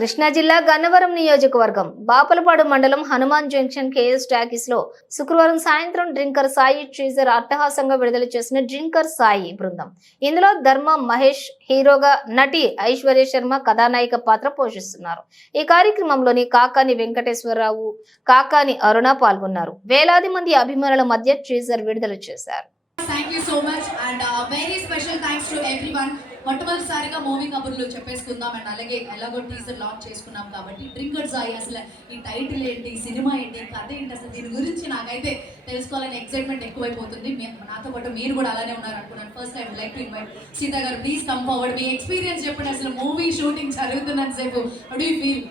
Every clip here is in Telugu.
కృష్ణా జిల్లా గన్నవరం నియోజకవర్గం బాపలపాడు మండలం హనుమాన్ జంక్షన్ కేఎస్ టాకీస్ లో శుక్రవారం సాయంత్రం డ్రింకర్ సాయి టీజర్ అట్టహాసంగా విడుదల చేసిన డ్రింకర్ సాయి బృందం. ఇందులో ధర్మ మహేష్ హీరోగా, నటి ఐశ్వర్య శర్మ కథానాయిక పాత్ర పోషిస్తున్నారు. ఈ కార్యక్రమంలోని కాకాని వెంకటేశ్వరరావు, కాకాని అరుణ పాల్గొన్నారు. వేలాది మంది అభిమానుల మధ్య టీజర్ విడుదల చేశారు. Thank you so much and very special thanks to everyone. మొట్టమొదటిసారిగా మూవీ కబుర్లు చెప్పేసుకుందాం అండ్ అలాగే ఎలాగో టీజర్ లాంచ్ చేసుకున్నాం కాబట్టి డ్రింకర్ సాయి అసలు ఈ టైటిల్ ఏంటి, సినిమా ఏంటి, కథ ఏంటి, అసలు దీని గురించి నాకైతే తెలుసుకోవాలని ఎక్సైట్మెంట్ ఎక్కువైపోతుంది. నాతో పాటు మీరు కూడా అలానే ఉన్నారు అనుకున్నాను. First I would like to invite Sita garu, please come forward. మీ ఎక్స్పీరియన్స్ చెప్పండి, అసలు మూవీ షూటింగ్ జరుగుతున్నంత సేపు హౌ డు యు ఫీల్?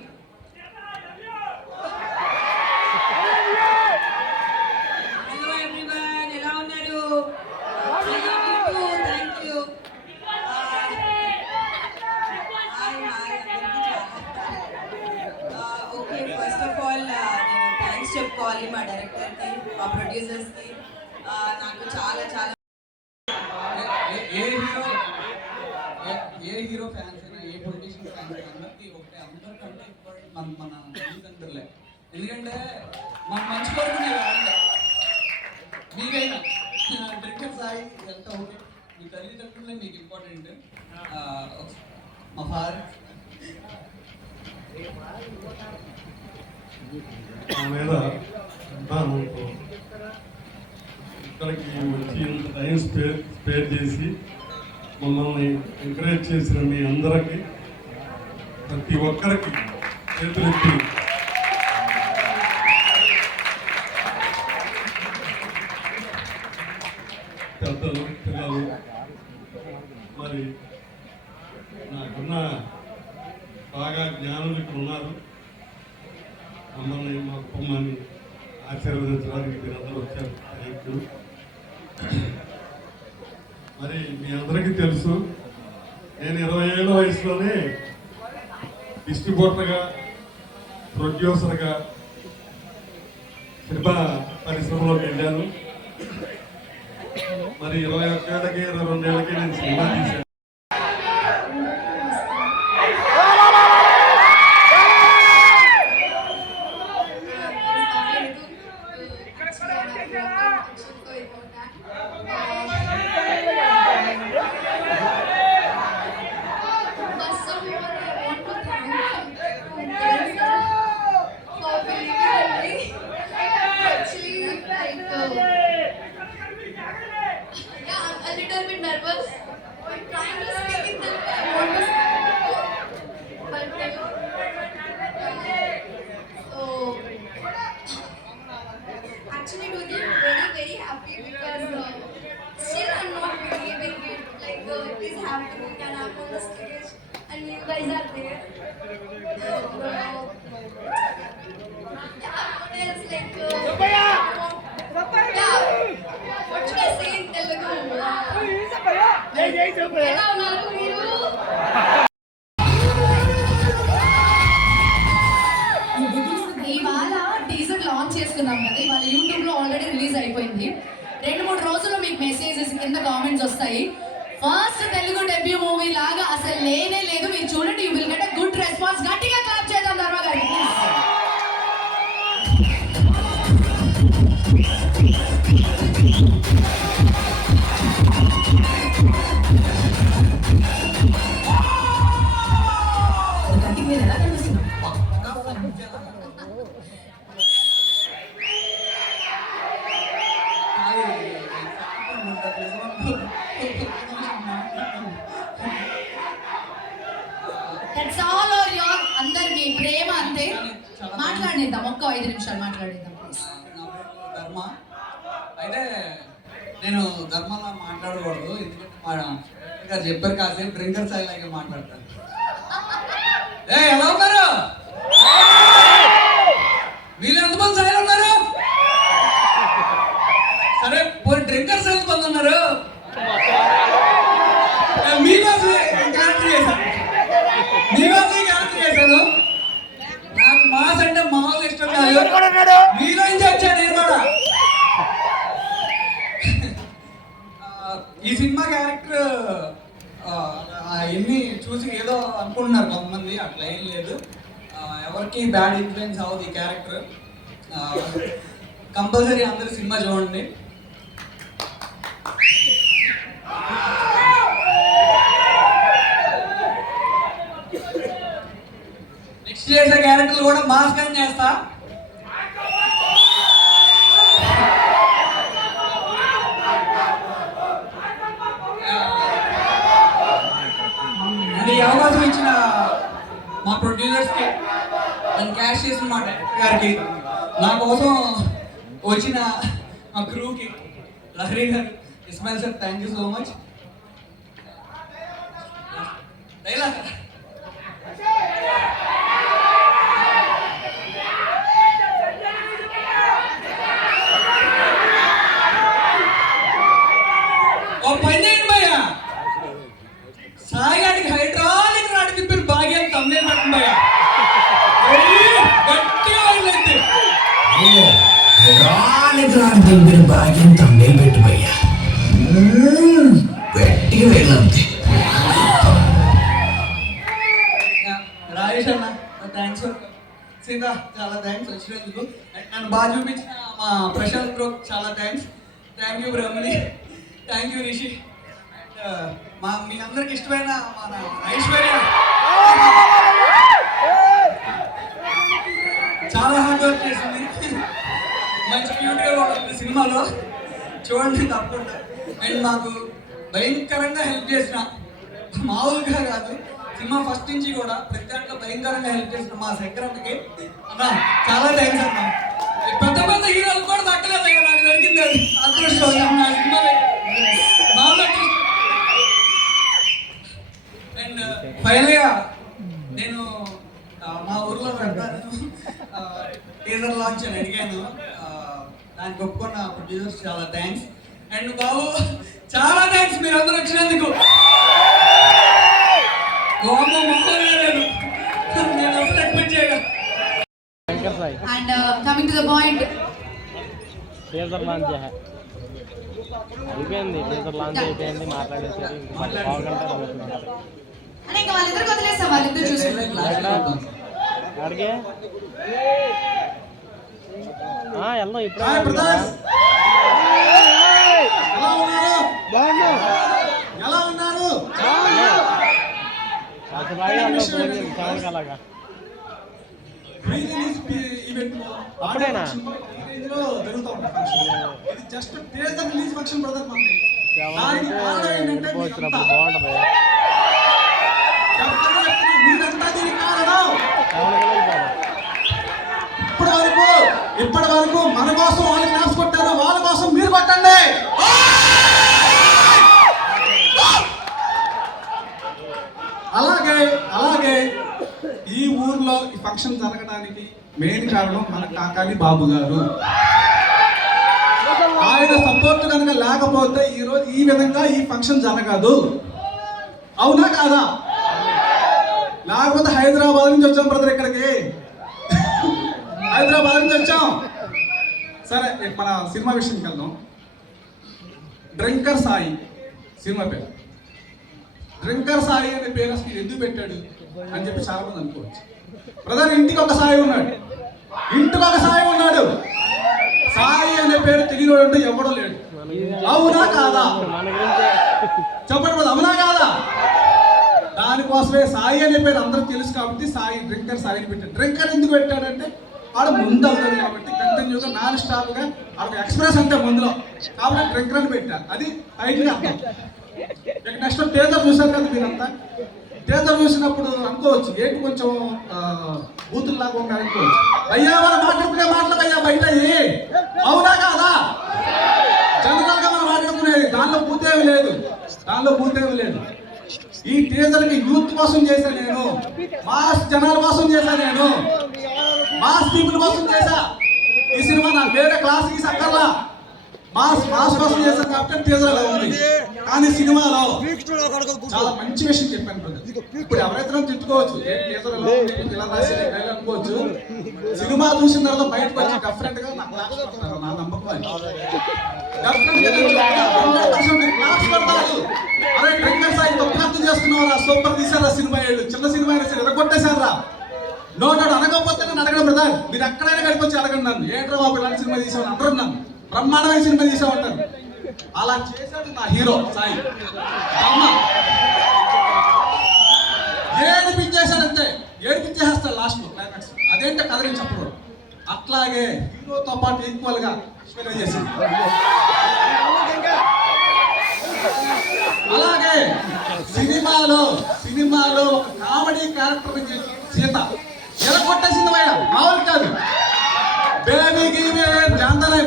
చెప్పుకోవాలి మా డైరెక్టర్కి, మా ప్రొడ్యూసర్స్కి. నాకు చాలా చాలా ఏ హీరో ఫ్యాన్స్ అయినా, ఏ పొలిటీషియన్ ఫ్యాన్స్ అయినా అందరికీ ఒకటే, అందరికంటే ఇంపార్టెంట్ మన తల్లిదండ్రులే. ఎందుకంటే మనం మంచి కోరుకునే వాళ్ళే. మీకైనా డ్రింకర్ సాయి ఎంత ఓకే, మీ తల్లిదండ్రులే మీకు ఇంపార్టెంట్. మా ఫాదర్ మీద ఇక్కడికి వచ్చి ఇంత టైం స్పేర్ చేసి మమ్మల్ని ఎంకరేజ్ చేసిన మీ అందరికీ, ప్రతి ఒక్కరికి చేతులెత్తి పెద్దలు, పిల్లలు, మరి నాకన్నా బాగా జ్ఞానులు ఇక్కడ ఉన్నారు. మమ్మల్ని మా కుటుంబాన్ని ఆశీర్వదించడానికి మీరందరూ వచ్చారు. Thank you. మరి మీ అందరికీ తెలుసు, నేను 20 ఏళ్ళ వయసులోనే డిస్ట్రిబ్యూటర్గా, ప్రొడ్యూసర్గా సినిమా పరిశ్రమలోకి వెళ్ళాను. మరి 21 ఏళ్ళకి 22 ఏళ్ళకి నేను సినిమా తీశాను. Can happen on the stage and you guys are there. What else like what should I say in Telugu? ఎలా ఉన్నారు మీరు? ఇవాళ టీజర్ లాంచ్ చేసుకున్నాం కదా, ఇవాళ యూట్యూబ్ లో ఆల్రెడీ రిలీజ్ అయిపోయింది. 2-3 రోజుల్లో మీకు మెసేజెస్ కింద కామెంట్స్ వస్తాయి. ఫస్ట్ తెలుగు డెబ్యూ మూవీ లాగా అసలు లేనే లేదు. మీరు చూడండి, you will get a good response. గట్టిగా క్లాప్ చేద్దాం ధర్మ గారికి. ఎలా కనిపిస్తున్నాం? అందరికి ప్రేమ అంతే. మాట్లాడిద్దాం, ఒక్క 5 నిమిషాలు మాట్లాడిద్దాం ప్లీజ్. ధర్మ అయితే నేను ధర్మలా మాట్లాడకూడదు, ఎందుకంటే మా గారు చెప్పారు కాసేపు డ్రింకర్ సాయి లాగా మాట్లాడతాను. ఎలా ఉన్నారు? వీళ్ళు ఎంతమంది సాయిలు ఉన్నారు? సరే, పోయి డ్రింకర్స్ ఎంతమంది ఉన్నారు? మీ బాసు క్యారెక్టర్ చేశాను, మీ బాసు క్యారెక్టర్ చేశాను. నాకు మాస్ అంటే మామూలు ఇష్టం కాదు. మీలో నుంచి వచ్చాను నేను కూడా. ఈ సినిమా క్యారెక్టర్ ఎన్ని చూసి ఏదో అనుకుంటున్నారు కొంతమంది, అట్లా ఏం లేదు. ఎవరికి బ్యాడ్ ఇన్ఫ్లుయెన్స్ అవ్వదు ఈ క్యారెక్టర్. కంపల్సరీ అందరు సినిమా చూడండి. నెక్స్ట్ చేసే క్యారెక్టర్లు కూడా మాస్క్ అని చేస్తా. ఈ అవకాశం ఇచ్చిన మా ప్రొడ్యూసర్స్కి, నన్ను క్యాష్ చేసిన మా డైరెక్టర్ గారికి, నా కోసం వచ్చిన మా క్రూకి, Lahari garu, Ismail sir, thank you so much. Dialogue ఓ పని చేయండి భయ్యా, సాయిగాడికి హైడ్రాలిక్ రాడ్ తిప్పిన భాగ్యం తమ్మే పట్టింది భయ్యా. గట్టిగా వెళ్ళండి. హైడ్రాలిక్ రాడ్ తిప్పిన భాగ్యం తమ్మే పెట్టు భయ్యా, గట్టిగా వెళ్ళండి. రాజేష్ అన్న, థ్యాంక్స్. సీత, చాలా థ్యాంక్స్ వచ్చినందుకు. నన్ను బాగా చూపించిన మా ప్రశాంత్ బ్రో చాలా thanks. Thank you Brahmani, thank you Rishi. మా మీ అందరికి ఇష్టమైన మన ఐశ్వర్య చాలా హార్డ్ వర్క్ చేసింది, మంచి క్యూట్గా ఉంటుంది సినిమాలో, చూడండి తప్పకుండా. అండ్ మాకు భయంకరంగా హెల్ప్ చేసిన, మామూలుగా కాదు, సినిమా ఫస్ట్ నుంచి కూడా ప్రతి దాంట్లో భయంకరంగా హెల్ప్ చేసిన మా సెక్రటరీకి అన్న చాలా థ్యాంక్స్ అన్న. పెద్ద పెద్ద హీరోలు కూడా దక్కలేదు అయ్యా, నాకు దొరికింది అది అదృష్టం నా సినిమాలో. అండ్ ఫైనల్గా నేను మా ఊర్లో టీజర్ లాంచ్ అని అడిగాను, దానికి ఒప్పుకున్న ప్రొడ్యూసర్స్ చాలా థ్యాంక్స్. అండ్ బాబు చాలా థ్యాంక్స్, మీరు అందరూ వచ్చినందుకు. And coming to the point, teaser launch అయిపోయింది, టీజర్ లాంచ్ అయిపోయింది, మాట్లాడేసారు. అంటే ఇంకా వాళ్ళిద్దరికి వదిలేస్తాం, వాళ్ళిద్దరు చూసుకుంటాం. అడిగే వెళ్దాం ఇప్పుడు. ఎలా ఉన్నారు? అలాగా అప్పుడేనా జరుగుతూ ఉంటుంది ఫంక్షన్. ఇది just teaser release function brother. వచ్చినప్పుడు బాగుంటది. మీరంతా దీనికి కారణం. ఇప్పటి వరకు మన కోసం వాళ్ళు క్లాస్ కొట్టారు, వాళ్ళ కోసం మీరు కొట్టండి. అలాగే ఈ ఊర్లో ఈ ఫంక్షన్ జరగడానికి మెయిన్ కారణం మన కాకాని బాబు గారు. ఆయన సపోర్ట్ కనుక లేకపోతే ఈరోజు ఈ విధంగా ఈ ఫంక్షన్ జరగదు. అవునా కాదా? లేకపోతే హైదరాబాద్ నుంచి వచ్చాం బ్రదర్, ఇక్కడికి హైదరాబాద్ నుంచి వచ్చాం. సరే, మన సినిమా విషయంకి వెళ్దాం. డ్రింకర్ సాయి సినిమా పేరు. డ్రింకర్ సాయి అనే పేరు అసలు ఎందుకు పెట్టాడు అని చెప్పి చాలా మంది అనుకోవచ్చు. బ్రదర్, ఇంటికి ఒక సాయి ఉన్నాడు, ఇంటికి ఒక సాయి ఉన్నాడు. సాయి అనే పేరు తెలియదు అంటే ఎవడో లేడు. అవునా కాదా? చెప్పండి బ్రదర్, అవునా కాదా? దానికోసమే సాయి అనే పేరు అందరికి తెలుసు కాబట్టి సాయి, డ్రింకర్ సాయిని పెట్టాడు. డ్రింకర్ ఎందుకు పెట్టాడంటే వాడు ముందు అవుతుంది కాబట్టి, కంటిన్యూగా నాన్ స్టాప్ గా వాళ్ళకి ఎక్స్ప్రెస్ అంటే ముందులో, కాబట్టి డ్రింకర్ అని పెట్టారు. అది టైటిల్ అర్థం. నెక్స్ట్ టీజర్ చూసారు కదా మీరంతా. టీజర్ చూసినప్పుడు అనుకోవచ్చు ఏంటి కొంచెం బూతుల్లాగా ఉన్నారు అనుకోవచ్చు. అయ్యా మనం మాట్లాడుకునే మాటలు అయ్యా బయట. అవునా కాదా? జనరల్ గా మనం మాట్లాడుకునేది, దానిలో బూతేమి లేదు, దానిలో బూతేమి లేదు. ఈ టీజర్ కి యూత్ కోసం చేశా నేను, మాస్ జనాల కోసం చేశా నేను, మాస్ పీపుల్ కోసం చేశా. ఈ సినిమా నాకు వేరే క్లాస్ గీసి అక్కర్లా, మాస్ కోసం చేశాను కాబట్టి టీజర్ అలా ఉంది. కానీ సినిమాలో చాలా మంచి విషయం చెప్పాను బ్రదర్. ఇప్పుడు ఎవరైతే తిట్టుకోవచ్చు, టీజర్ ఎలా ఉంది ఇలా రాసి అనుకోవచ్చు. సినిమా చూసిన తర్వాత బయటకు వచ్చి డెఫరెంట్ గా నాకు క్లాస్ కొడతారు, నా నమ్మకం. అరే డ్రింకర్ సాయి తప్పు అర్థం చేస్తున్నారా? సూపర్ తీసారా సినిమా, చిన్న సినిమా అయినా సరే ఎరగొట్టేశారా. నో అనకపోతే నన్ను అడగడం బ్రదర్, మీరు ఎక్కడైనా గడిపొచ్చి అడగండి నన్ను, ఏంట్రా బాబు ఇలాంటి సినిమా తీసామని అందరూ నన్ను బ్రహ్మాండమైన సినిమా తీసామంటారు. అలా చేశాడు నా హీరో సాయి. అమ్మ ఏడిపించేశాడంతే, ఏడిపించేస్తాడు లాస్ట్ లో క్లైమాక్స్. అదేంటే కథ నేను చెప్పకూడదు. అట్లాగే హీరోతో పాటు ఈక్వల్ గా స్పెండ్ చేసింది. అలాగే సినిమాలో ఒక కామెడీ క్యారెక్టర్ సీత ఎలా కొట్టేసింది భయ, మామూలు కాదు. బేబీకి జాంతనే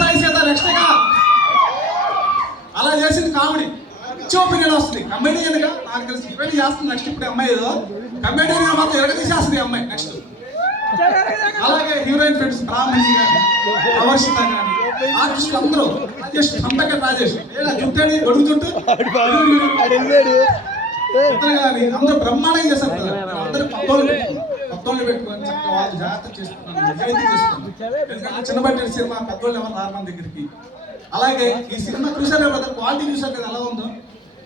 సాయి సీత నెక్స్ట్ గా అలా చేసింది కామెడీ. మంచి ఒపీనియన్ వస్తుంది కమెడియన్ గా. నాకు తెలిసి ఇవన్నీ చేస్తుంది నెక్స్ట్. ఇప్పుడు అమ్మాయి ఏదో కమెడియన్ గా మాత్రం ఎరగదీసేస్తుంది అమ్మాయి నెక్స్ట్. అలాగే హీరోయిన్ ఫ్రెండ్స్ బ్రాహ్మణి కానీ, అవర్షిత కానీ, ఆర్టిస్టులు అందరూ రాజేష్, అంతగా రాజేష్ చుట్టాడు గొడుగుతుంటూ కానీ అందరూ బ్రహ్మాండంగా చేశారు కదా. అందరూ పద్దోళ్ళు పెట్టుకొని చక్కగా వాళ్ళు జాగ్రత్త చేసుకున్నాను, నిజాయితీ చేసుకున్నాను. ఎందుకంటే చిన్నబట్టి సినిమా పెద్దోళ్ళు ఎవరు రారు మన దగ్గరికి. అలాగే ఈ సినిమా చూసారే కదా, క్వాలిటీ చూసారు కదా ఎలా ఉందో.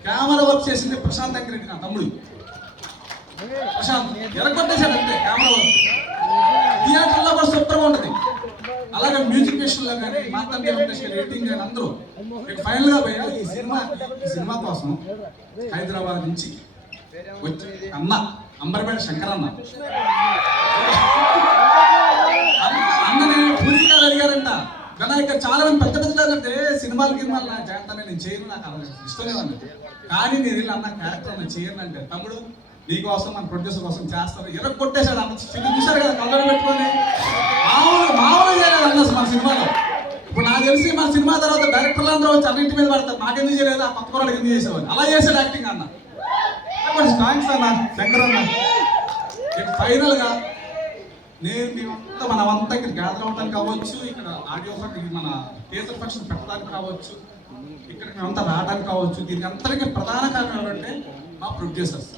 కెమెరా వర్క్ చేసింది ప్రశాంత్ దగ్గరికి, నా తమ్ముడు ప్రశాంత్ ఎరగొట్టేశాడు అంతే కెమెరా వర్క్. థియేటర్లో కూడా సూపర్గా ఉంటుంది. అలాగే మ్యూజిక్ విషయంలో కానీ, మాత్రం ఎడిటింగ్ కానీ అందరూ. ఫైనల్ గా పోయా ఈ సినిమా కోసం హైదరాబాద్ నుంచి వచ్చి అంబర్పేట శంకర్ అన్నని పూరి గారు అడిగారంట, వినాయక చాలా మంది పెద్ద పెద్ద సినిమాలు నా జాగ్రత్త నేను చేయను, నాకు ఇష్టమే ఉంది. కానీ నేను వెళ్ళి అన్న క్యారెక్టర్ నేను చేయను అంటే, తమ్ముడు నీకోసం మన ప్రొడ్యూసర్ కోసం చేస్తారు. ఎర్ర కొట్టేశాడు అన్న. చూసారు కదా కళ్ళని పెట్టుకొని మామూలు చేయలేదు అన్న మన సినిమాలో. ఇప్పుడు నాకు తెలిసి మన సినిమా తర్వాత డైరెక్టర్లు అందరూ వచ్చి అన్నింటి మీద పడతారు, నాకెందుకు చేయలేదు, ఆ కొత్త కూడా ఎందుకు చేసేవాడు. అలా చేశాడు యాక్టింగ్ అన్న. థ్యాంక్స్ అన్న శంకర్ అన్న. ఫైనల్ గా మేమంతా మనమంతా ఇక్కడ గ్యాదర్ అవడానికి కావచ్చు, ఇక్కడ ఆడియో మన థియేటర్ ఫంక్షన్ పెట్టడానికి కావచ్చు, ఇక్కడ మేమంతా రావడానికి కావచ్చు. దీనికి అంతటికీ ప్రధాన కారణం ఎవరంటే మా ప్రొడ్యూసర్స్.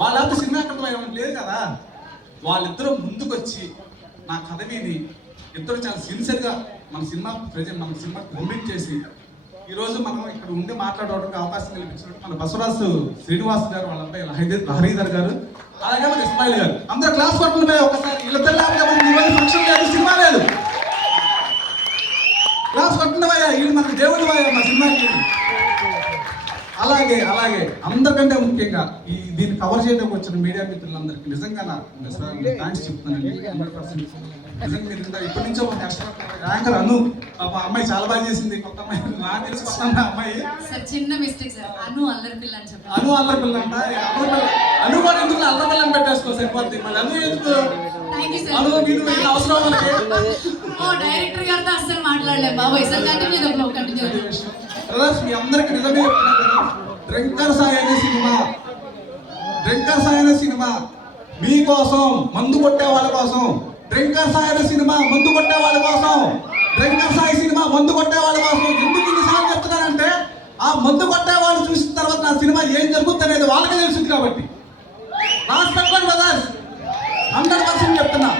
వాళ్ళంతా సినిమా ఎక్కడ లేదు కదా, వాళ్ళిద్దరూ ముందుకు వచ్చి నా కథ విని ఇద్దరు చాలా సిన్సియర్గా మన సినిమా కమిట్ చేసి ఈరోజు మనం ఇక్కడ ఉండి మాట్లాడడానికి అవకాశం కల్పించినట్టు మన బసవరాజు శ్రీనివాస్ గారు, వాళ్ళ అబ్బాయి హరిధర్ గారు, అలాగే మన ఇస్మాయిల్ గారు అందరూ క్లాస్ పట్టుకుని ఒకసారి వీళ్ళిద్దరు లేకపోతే ఫంక్షన్ లేదు, సినిమా లేదు. క్లాస్ పట్టుకున్నావయ్యా, వీళ్ళు మనకు దేవుడు మా సినిమాకి. అలాగే అందరికంటే ముఖ్యంగా దీన్ని కవర్ చేయడానికి వచ్చిన మీడియా మిత్రులందరికీ నిజంగా థ్యాంక్స్ చెప్తున్నానండి. 100% నిజంగా మీరు ఇప్పటి నుంచో యాంకర్ అను అమ్మాయి చాలా బాగా చేసింది. కొత్త అమ్మాయి నాకు తెలిసి కొత్త అమ్మాయి చిన్న మిస్టేక్ సార్. అను అల్లరి పిల్ల అని చెప్పారు. అను అల్లరి పిల్ల అంట. అను కూడా ఎందుకు అల్లరి పిల్లని పెట్టేసుకో సరిపోద్ది. మళ్ళీ అను ఎందుకు అను మీరు అవసరం మనకి. డైరెక్టర్ గారితో అస్సలు మాట్లాడలేదు బాబాయ్. Sir continue. బ్రదర్స్ మీ అందరికి నిజమే డ్రింకర్ సాయి అనే సినిమా మీకోసం, మందు కొట్టే వాళ్ళ కోసం. డ్రింకర్ సాయి అనే సినిమా మందు కొట్టే వాళ్ళ కోసం. డ్రింకర్ సాయి సినిమా మందు కొట్టే వాళ్ళ కోసం. ఎందుకు ఇన్నిసార్లు చెప్తున్నానంటే ఆ మందు కొట్టే వాళ్ళు చూసిన తర్వాత నా సినిమా ఏం జరుగుతుంది అనేది వాళ్ళకే తెలుస్తుంది కాబట్టి. రాసి పెట్టుకోండి బ్రదర్స్, 100% చెప్తున్నా.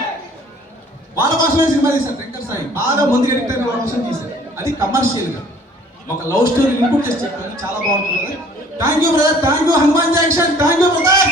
వాళ్ళ కోసమే సినిమా తీశారు డ్రింకర్ సాయి. బాగా ముందుకు ఎడిట్ అయిన వాళ్ళ కోసం తీశారు. అది కమర్షియల్ గా ఒక లవ్ స్టోరీ ఇన్పుట్ చేసి చెప్పారు. చాలా బాగుంటుంది. Thank you brother, thank you Hanuman junction, thank you brother.